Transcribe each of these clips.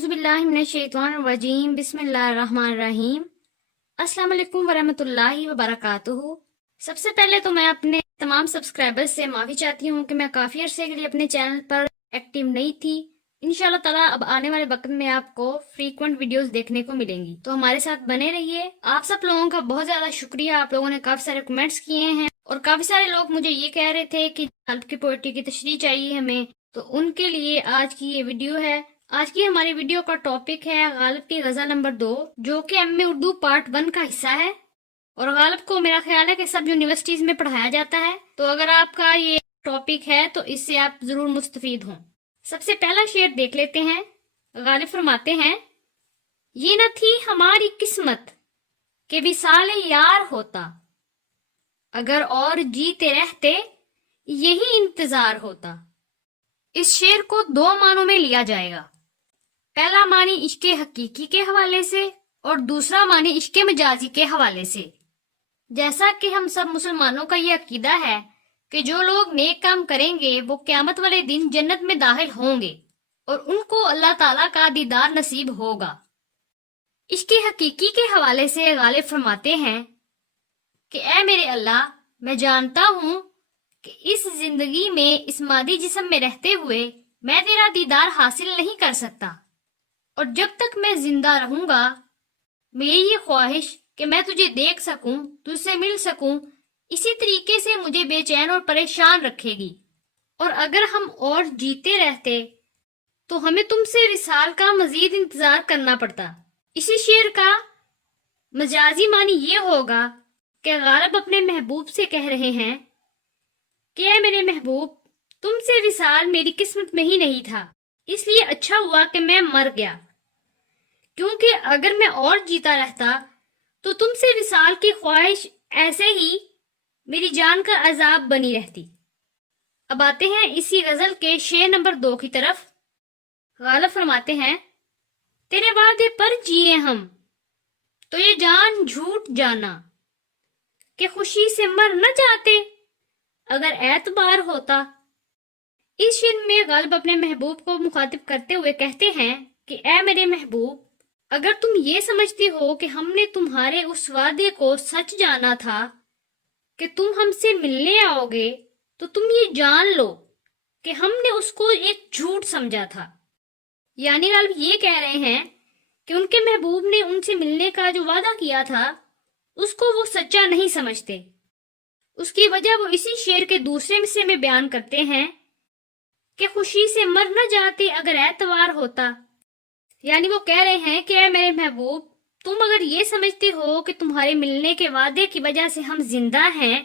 اعوذ باللہ من الشیطان الرجیم بسم اللہ الرحمن الرحیم السلام علیکم ورحمۃ اللہ وبرکاتہ۔ سب سے پہلے تو میں اپنے تمام سبسکرائبرز سے معافی چاہتی ہوں کہ میں کافی عرصے کے لیے اپنے چینل پر ایکٹیو نہیں تھی۔ انشاءاللہ تعالیٰ اب آنے والے وقت میں آپ کو فریکوینٹ ویڈیوز دیکھنے کو ملیں گی، تو ہمارے ساتھ بنے رہیے۔ آپ سب لوگوں کا بہت زیادہ شکریہ، آپ لوگوں نے کافی سارے کمنٹس کیے ہیں اور کافی سارے لوگ مجھے یہ کہہ رہے تھے کہ غالب کی پوئٹری کی تشریح چاہیے ہمیں، تو ان کے لیے آج کی یہ ویڈیو ہے۔ آج کی ہماری ویڈیو کا ٹاپک ہے غالب کی غزل نمبر 2، جو کہ ایم اے اردو پارٹ 1 کا حصہ ہے، اور غالب کو میرا خیال ہے کہ سب یونیورسٹیز میں پڑھایا جاتا ہے، تو اگر آپ کا یہ ٹاپک ہے تو اس سے آپ ضرور مستفید ہوں۔ سب سے پہلا شعر دیکھ لیتے ہیں۔ غالب فرماتے ہیں، یہ نہ تھی ہماری قسمت کہ وصال یار ہوتا، اگر اور جیتے رہتے یہی انتظار ہوتا۔ اس شعر کو 2 معنوں میں لیا جائے گا۔ پہلا معنی عشق حقیقی کے حوالے سے اور دوسرا معنی عشق مجازی کے حوالے سے۔ جیسا کہ ہم سب مسلمانوں کا یہ عقیدہ ہے کہ جو لوگ نیک کام کریں گے وہ قیامت والے دن جنت میں داخل ہوں گے اور ان کو اللہ تعالیٰ کا دیدار نصیب ہوگا۔ عشق حقیقی کے حوالے سے غالب فرماتے ہیں کہ اے میرے اللہ، میں جانتا ہوں کہ اس زندگی میں اس مادی جسم میں رہتے ہوئے میں تیرا دیدار حاصل نہیں کر سکتا، اور جب تک میں زندہ رہوں گا میری یہ خواہش کہ میں تجھے دیکھ سکوں، تجھ سے مل سکوں، اسی طریقے سے مجھے بے چین اور پریشان رکھے گی۔ اور اگر ہم اور جیتے رہتے تو ہمیں تم سے وصال کا مزید انتظار کرنا پڑتا۔ اسی شعر کا مجازی معنی یہ ہوگا کہ غالب اپنے محبوب سے کہہ رہے ہیں کہ اے میرے محبوب، تم سے وصال میری قسمت میں ہی نہیں تھا، اس لیے اچھا ہوا کہ میں مر گیا، کیونکہ اگر میں اور جیتا رہتا تو تم سے وصال کی خواہش ایسے ہی میری جان کا عذاب بنی رہتی۔ اب آتے ہیں اسی غزل کے شعر نمبر 2 کی طرف۔ غالب فرماتے ہیں، تیرے وعدے پر جیے ہم تو یہ جان جھوٹ جانا، کہ خوشی سے مر نہ جاتے اگر اعتبار ہوتا۔ اس شعر میں غالب اپنے محبوب کو مخاطب کرتے ہوئے کہتے ہیں کہ اے میرے محبوب، اگر تم یہ سمجھتے ہو کہ ہم نے تمہارے اس وعدے کو سچ جانا تھا کہ تم ہم سے ملنے آؤ گے، تو تم یہ جان لو کہ ہم نے اس کو ایک جھوٹ سمجھا تھا۔ یعنی غالب یہ کہہ رہے ہیں کہ ان کے محبوب نے ان سے ملنے کا جو وعدہ کیا تھا اس کو وہ سچا نہیں سمجھتے۔ اس کی وجہ وہ اسی شعر کے دوسرے حصے میں بیان کرتے ہیں کہ خوشی سے مر نہ جاتے اگر اعتبار ہوتا۔ یعنی وہ کہہ رہے ہیں کہ اے میرے محبوب، تم اگر یہ سمجھتے ہو کہ تمہارے ملنے کے وعدے کی وجہ سے ہم زندہ ہیں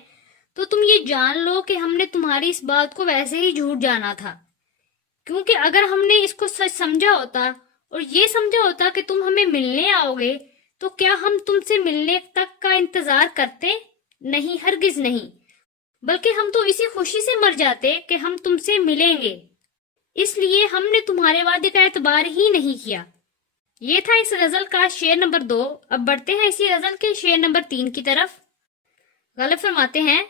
تو تم یہ جان لو کہ ہم نے تمہاری اس بات کو ویسے ہی جھوٹ جانا تھا، کیونکہ اگر ہم نے اس کو سچ سمجھا ہوتا اور یہ سمجھا ہوتا کہ تم ہمیں ملنے آؤ گے تو کیا ہم تم سے ملنے تک کا انتظار کرتے؟ نہیں، ہرگز نہیں، بلکہ ہم تو اسی خوشی سے مر جاتے کہ ہم تم سے ملیں گے، اس لیے ہم نے تمہارے وعدے کا اعتبار ہی نہیں کیا۔ یہ تھا اس غزل کا شعر نمبر 2۔ اب بڑھتے ہیں اسی غزل کے شعر نمبر 3 کی طرف۔ غالب فرماتے ہیں،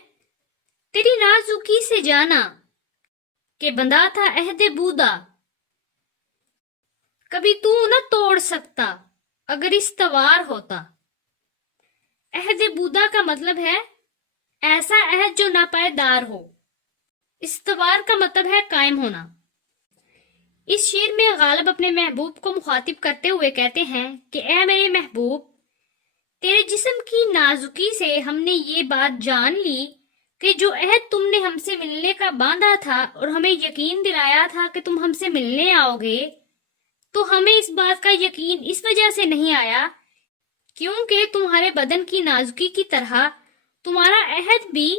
تیری نازکی سے جانا کہ بندھا تھا عہد بودا، کبھی تو نہ توڑ سکتا اگر استوار ہوتا۔ عہد بودا کا مطلب ہے ایسا عہد جو ناپائیدار ہو، استوار کا مطلب ہے قائم ہونا۔ اس شعر میں غالب اپنے محبوب کو مخاطب کرتے ہوئے کہتے ہیں کہ اے میرے محبوب، تیرے جسم کی نازکی سے ہم نے یہ بات جان لی کہ جو عہد تم نے ہم سے ملنے کا باندھا تھا اور ہمیں یقین دلایا تھا کہ تم ہم سے ملنے آؤ گے، تو ہمیں اس بات کا یقین اس وجہ سے نہیں آیا کیونکہ تمہارے بدن کی نازکی کی طرح تمہارا عہد بھی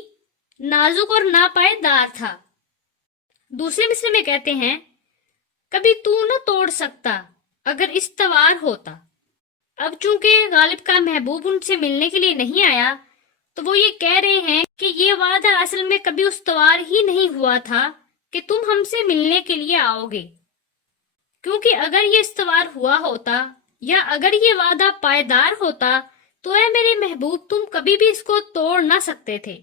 نازک اور ناپائیدار تھا۔ دوسرے مصرے میں کہتے ہیں، کبھی تو نہ توڑ سکتا اگر استوار ہوتا۔ اب چونکہ غالب کا محبوب ان سے ملنے کے لیے نہیں آیا تو وہ یہ کہہ رہے ہیں کہ یہ وعدہ اصل میں کبھی استوار ہی نہیں ہوا تھا کہ تم ہم سے ملنے کے لیے آؤ گے، کیونکہ اگر یہ استوار ہوا ہوتا یا اگر یہ وعدہ پائیدار ہوتا تو اے میرے محبوب، تم کبھی بھی اس کو توڑ نہ سکتے تھے۔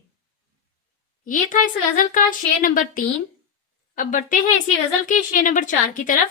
یہ تھا اس غزل کا شعر نمبر 3۔ اب بڑھتے ہیں اسی غزل کے شعر نمبر 4 کی طرف۔